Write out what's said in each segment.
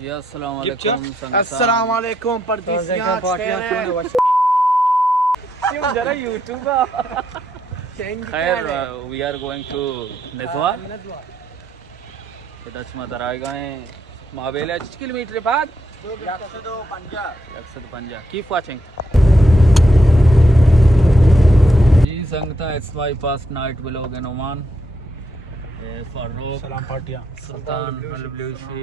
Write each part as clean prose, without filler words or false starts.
जी अस्सलाम वालेकुम अस्सलाम वालेकुम पार्टिसियां जरा यूट्यूब खैर we are going to Nizwa Dachma Daraigae Mabele 6 kilometer बाद 150 keep watching जी संगता it's my past night vlog in Oman Farooq सलाम पार्टियां सुल्तान अल-बलूची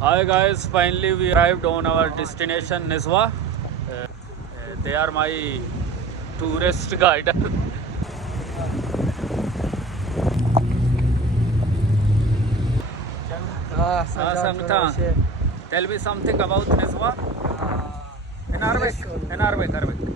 Hi guys, finally we arrived on our destination Nizwa. They are my tourist guide. Tell me something about Nizwa. In Arabic.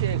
sheikh.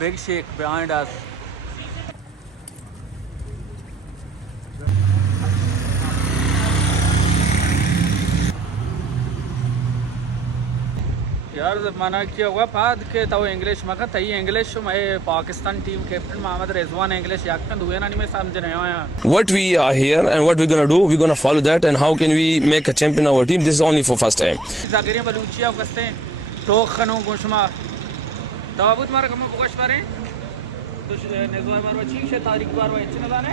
Big sheikh behind us. यार माना क्या हुआ बाद के तो English मगर तई इंग्लिश मैं Pakistan team captain Mohammad Rizwan English याकन दुए ना नहीं मैं समझ रहे हो what we are here and what we're going to do, we're going to follow that, and how can we make a champion of our team. This is only for first time. जागरिया बलूचिया कसते तो खनो गुशमा दावूद मार कम बुगश पारे तो नज़वा बार वची शे तारीख बार वची ना जाने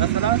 बस खलास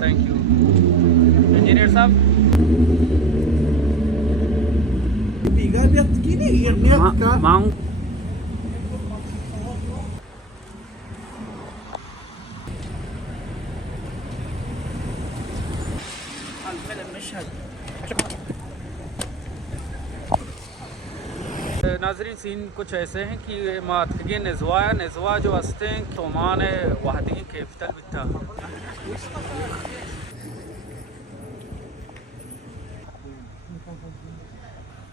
थैंक यू इंजीनियर साहब मांग नाजरीन सीन कुछ ऐसे हैं कि मातगी नज़वा जो हस्ते हैं तोमान वाहदगी कैपिटल बिता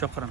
शुक्रान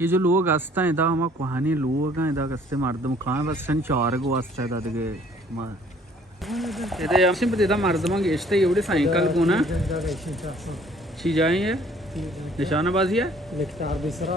ये जो लोग हस्ता है हम कहानी लोग हैं हस्ते मर्दम कहाँ बस सन 4 गो हस्ता है दादगे इधर हम सिंपल इधर मर्दम के इश्ते एवढे सायंकाल कोना ची जाए है निशानाबाजी है लिखता अरबी सरा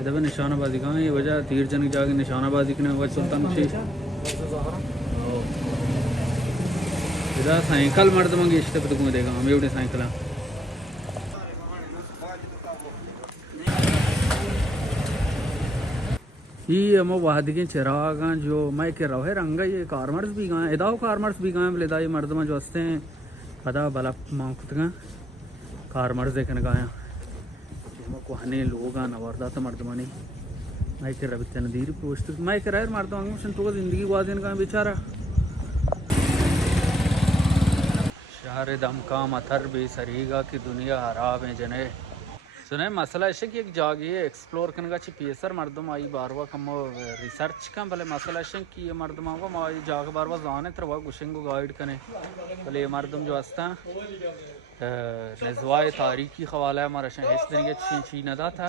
इधर भी निशानाबाजी कहाँ ये वजह तीर जन जाके निशानाबाजी करने वजह सुल्तान ची इधर सायंकाल मर्दम के इश्ते पे तो घूम देगा हम एवढे सायंकाल ये हम वाहदगी चिराग जो मैं कह रहा है रंगा ये कारमर्स भी गाएं इदाओ कारमर्स भी गाएं बोले दाई मर्दमा जो हंसते हैं पता भला मांगत गा कारमर्स देखने गाया को हने लोग नवरदा तो मर्दमा नहीं मैं कह रहा बितन दीर पोस्ट मैं कह रहा है मर्दमा तो जिंदगी वादिन का बेचारा शहर दम का मथर भी सरीगा की दुनिया हराब है जने सुने मसला ऐसे कि एक जागी है एक्सप्लोर करने का पीएसआर मर्दम आई बारवा कम रिसर्च का भले मसला ऐसे कि ये मर्दम को माई जाग बारवा जाने तरवा गुशिंग को गाइड करें भले ये मर्दम जो हस्ता नज़वाए तारीखी हवाला है हमारा शहर इस तरीके ची नदा था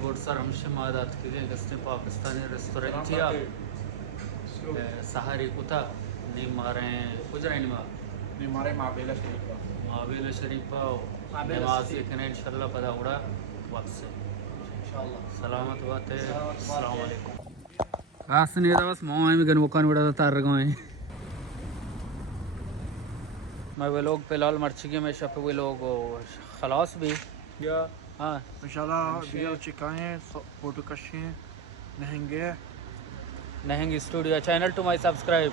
गोडसर हमसे मादात के गस्ते पाकिस्तानी रेस्टोरेंटिया सहारी कुता नी मारे कुजरा नी हमारे माबेला शरीफ मावेल शरीफा नमाज कने इंशाल्लाह पदा उड़ा वक्त से इंशाल्लाह सलामत बात है अस्सलाम वालेकुम आसने दा बस मोय में गन वकान उड़ा तार गए मैं वे लोग फिलहाल मर चुके में शप वे लोग खलास भी या हाँ इंशाल्लाह वीडियो चिकाएं फोटो कशें नहेंगे नहेंगे studio channel to my subscribe